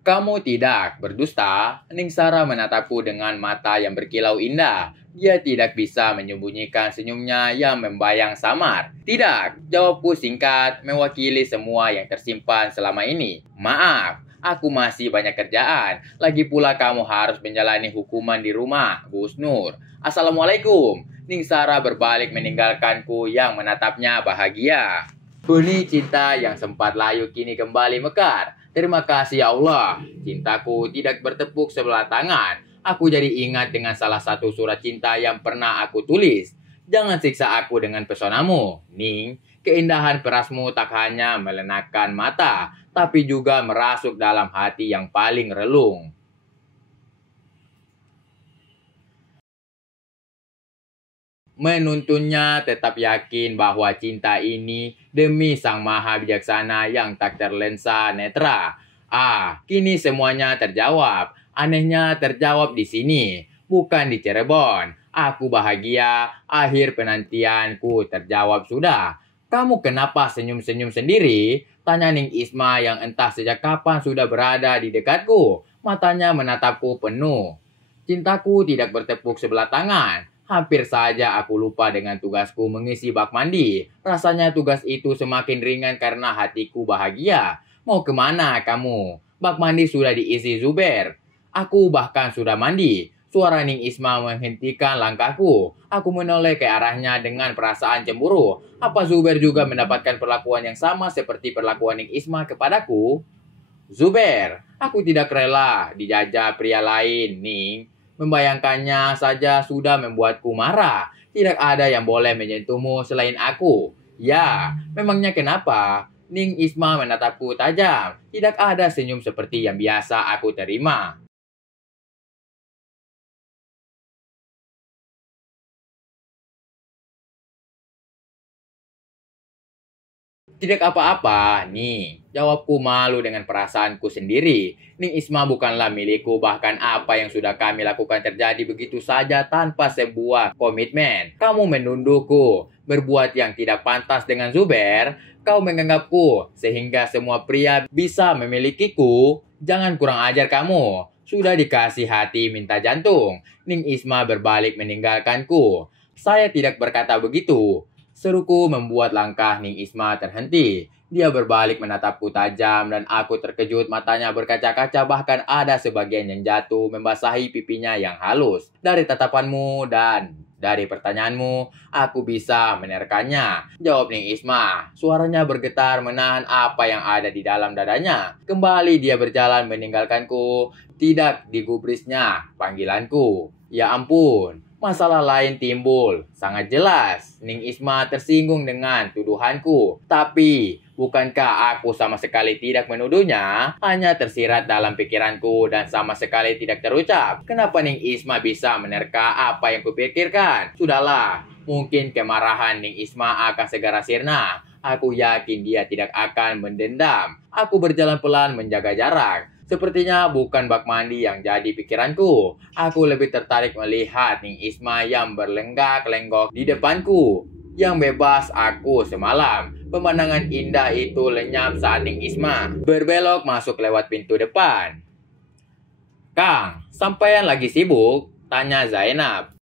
Kamu tidak berdusta. Ningsara menatapku dengan mata yang berkilau indah. Dia tidak bisa menyembunyikan senyumnya yang membayang samar. Tidak, jawabku singkat, mewakili semua yang tersimpan selama ini. Maaf, aku masih banyak kerjaan. Lagi pula kamu harus menjalani hukuman di rumah, Gus Nur. Assalamualaikum. Ningsara berbalik meninggalkanku yang menatapnya bahagia. Benih cinta yang sempat layu kini kembali mekar. Terima kasih ya Allah. Cintaku tidak bertepuk sebelah tangan. Aku jadi ingat dengan salah satu surat cinta yang pernah aku tulis. Jangan siksa aku dengan pesonamu, Ning. Keindahan perasmu tak hanya melenakkan mata, tapi juga merasuk dalam hati yang paling relung. Menuntunnya tetap yakin bahwa cinta ini demi Sang Maha Bijaksana yang tak terlensa netra. Kini semuanya terjawab. Anehnya terjawab di sini, bukan di Cirebon. Aku bahagia, akhir penantianku terjawab sudah. Kamu kenapa senyum-senyum sendiri? Tanya Ning Isma yang entah sejak kapan sudah berada di dekatku. Matanya menatapku penuh. Cintaku tidak bertepuk sebelah tangan. Hampir saja aku lupa dengan tugasku mengisi bak mandi. Rasanya tugas itu semakin ringan karena hatiku bahagia. Mau kemana kamu? Bak mandi sudah diisi Zuber. Aku bahkan sudah mandi. Suara Ning Isma menghentikan langkahku. Aku menoleh ke arahnya dengan perasaan cemburu. Apa Zuber juga mendapatkan perlakuan yang sama seperti perlakuan Ning Isma kepadaku? Zuber, aku tidak rela dijajah pria lain, Ning. Membayangkannya saja sudah membuatku marah. Tidak ada yang boleh menyentuhmu selain aku. Ya, memangnya kenapa? Ning Isma menatapku tajam. Tidak ada senyum seperti yang biasa aku terima. Tidak apa-apa, nih. Jawabku malu dengan perasaanku sendiri. Ning Isma bukanlah milikku, bahkan apa yang sudah kami lakukan terjadi begitu saja tanpa sebuah komitmen. Kamu menundukku, berbuat yang tidak pantas dengan Zuber. Kau menganggapku, sehingga semua pria bisa memilikiku. Jangan kurang ajar kamu. Sudah dikasih hati minta jantung. Ning Isma berbalik meninggalkanku. Saya tidak berkata begitu. Seruku membuat langkah Ning Isma terhenti. Dia berbalik menatapku tajam dan aku terkejut, matanya berkaca-kaca, bahkan ada sebagian yang jatuh membasahi pipinya yang halus. Dari tatapanmu dan dari pertanyaanmu, aku bisa menerkanya. Jawab Ning Isma. Suaranya bergetar menahan apa yang ada di dalam dadanya. Kembali dia berjalan meninggalkanku. Tidak digubrisnya panggilanku. Ya ampun. Masalah lain timbul. Sangat jelas, Ning Isma tersinggung dengan tuduhanku. Tapi, bukankah aku sama sekali tidak menuduhnya? Hanya tersirat dalam pikiranku dan sama sekali tidak terucap. Kenapa Ning Isma bisa menerka apa yang kupikirkan? Sudahlah, mungkin kemarahan Ning Isma akan segera sirna. Aku yakin dia tidak akan mendendam. Aku berjalan pelan menjaga jarak. Sepertinya bukan bak mandi yang jadi pikiranku. Aku lebih tertarik melihat Ning Isma yang berlenggak-lenggok di depanku. Yang bebas aku semalam. Pemandangan indah itu lenyap saat Ning Isma berbelok masuk lewat pintu depan. Kang, sampean lagi sibuk? Tanya Zainab.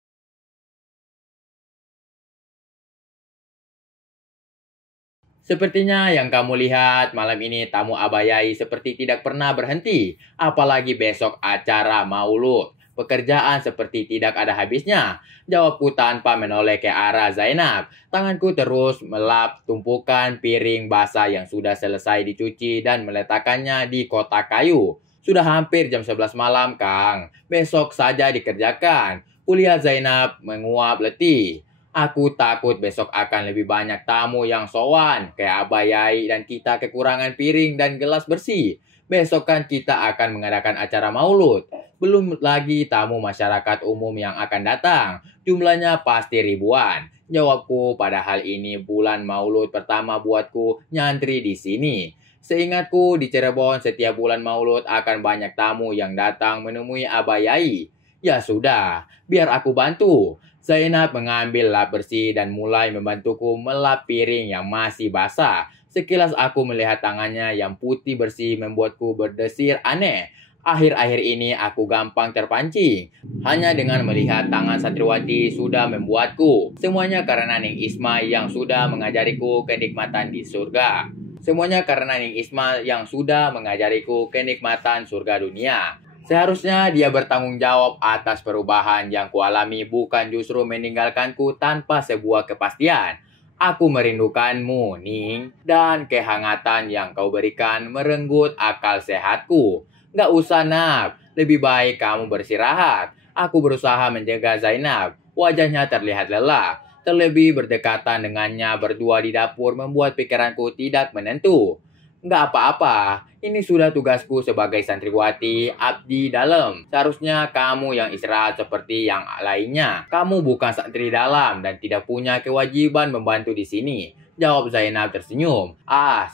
Sepertinya yang kamu lihat malam ini tamu Abayai seperti tidak pernah berhenti. Apalagi besok acara maulud. Pekerjaan seperti tidak ada habisnya. Jawabku tanpa menoleh ke arah Zainab. Tanganku terus melap tumpukan piring basah yang sudah selesai dicuci dan meletakkannya di kotak kayu. Sudah hampir jam 11 malam, Kang. Besok saja dikerjakan. Kulihat Zainab menguap letih. Aku takut besok akan lebih banyak tamu yang sowan ke Abayai dan kita kekurangan piring dan gelas bersih. Besok kan kita akan mengadakan acara maulud. Belum lagi tamu masyarakat umum yang akan datang. Jumlahnya pasti ribuan. Jawabku, padahal ini bulan maulud pertama buatku nyantri di sini. Seingatku di Cirebon setiap bulan maulud akan banyak tamu yang datang menemui Abayai. Ya sudah, biar aku bantu. Zainab mengambil lap bersih dan mulai membantuku melap piring yang masih basah. Sekilas aku melihat tangannya yang putih bersih membuatku berdesir aneh. Akhir-akhir ini aku gampang terpancing. Hanya dengan melihat tangan santriwati sudah membuatku. Semuanya karena Ning Isma yang sudah mengajariku kenikmatan di surga. Semuanya karena Ning Isma yang sudah mengajariku kenikmatan surga dunia. Seharusnya dia bertanggung jawab atas perubahan yang kualami, bukan justru meninggalkanku tanpa sebuah kepastian. Aku merindukanmu, Ning, dan kehangatan yang kau berikan merenggut akal sehatku. Gak usah, Nak. Lebih baik kamu beristirahat. Aku berusaha menjaga Zainab. Wajahnya terlihat lelah. Terlebih berdekatan dengannya berdua di dapur membuat pikiranku tidak menentu. Gak apa-apa. Ini sudah tugasku sebagai santriwati abdi dalam. Seharusnya kamu yang istirahat seperti yang lainnya. Kamu bukan santri dalam dan tidak punya kewajiban membantu di sini. Jawab Zainab tersenyum.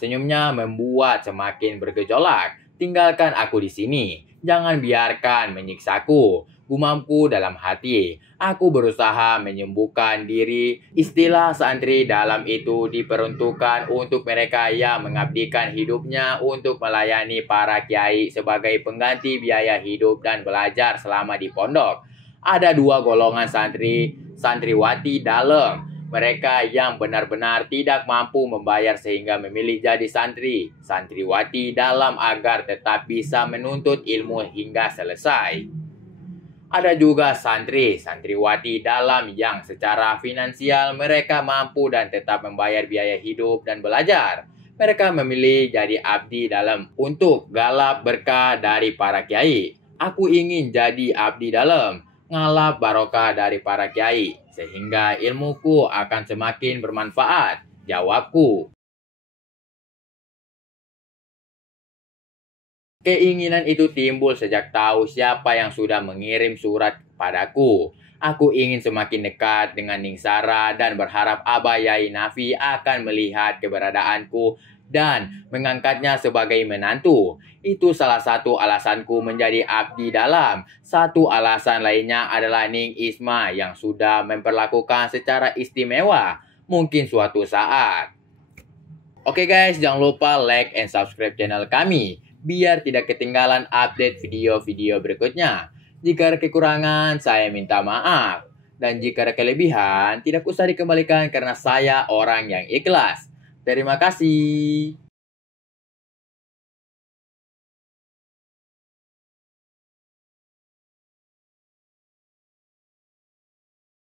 Senyumnya membuat semakin bergejolak. Tinggalkan aku di sini. Jangan biarkan menyiksaku. Gumamku dalam hati. Aku berusaha menyembuhkan diri. Istilah santri dalam itu diperuntukkan untuk mereka yang mengabdikan hidupnya untuk melayani para kiai sebagai pengganti biaya hidup dan belajar selama di pondok. Ada dua golongan santriwati dalam. Mereka yang benar-benar tidak mampu membayar sehingga memilih jadi santriwati dalam agar tetap bisa menuntut ilmu hingga selesai. Ada juga santriwati dalam yang secara finansial mereka mampu dan tetap membayar biaya hidup dan belajar. Mereka memilih jadi abdi dalam untuk galap berkah dari para kiai. Aku ingin jadi abdi dalam, ngalap barokah dari para kiai, sehingga ilmuku akan semakin bermanfaat. Jawabku. Keinginan itu timbul sejak tahu siapa yang sudah mengirim surat padaku. Aku ingin semakin dekat dengan Ningsara dan berharap Abah Yai Nafi akan melihat keberadaanku dan mengangkatnya sebagai menantu. Itu salah satu alasanku menjadi abdi dalam. Satu alasan lainnya adalah Ning Isma yang sudah memperlakukan secara istimewa. Mungkin suatu saat. Oke guys, jangan lupa like and subscribe channel kami biar tidak ketinggalan update video-video berikutnya. Jika ada kekurangan, saya minta maaf. Dan jika ada kelebihan, tidak usah dikembalikan karena saya orang yang ikhlas. Terima kasih.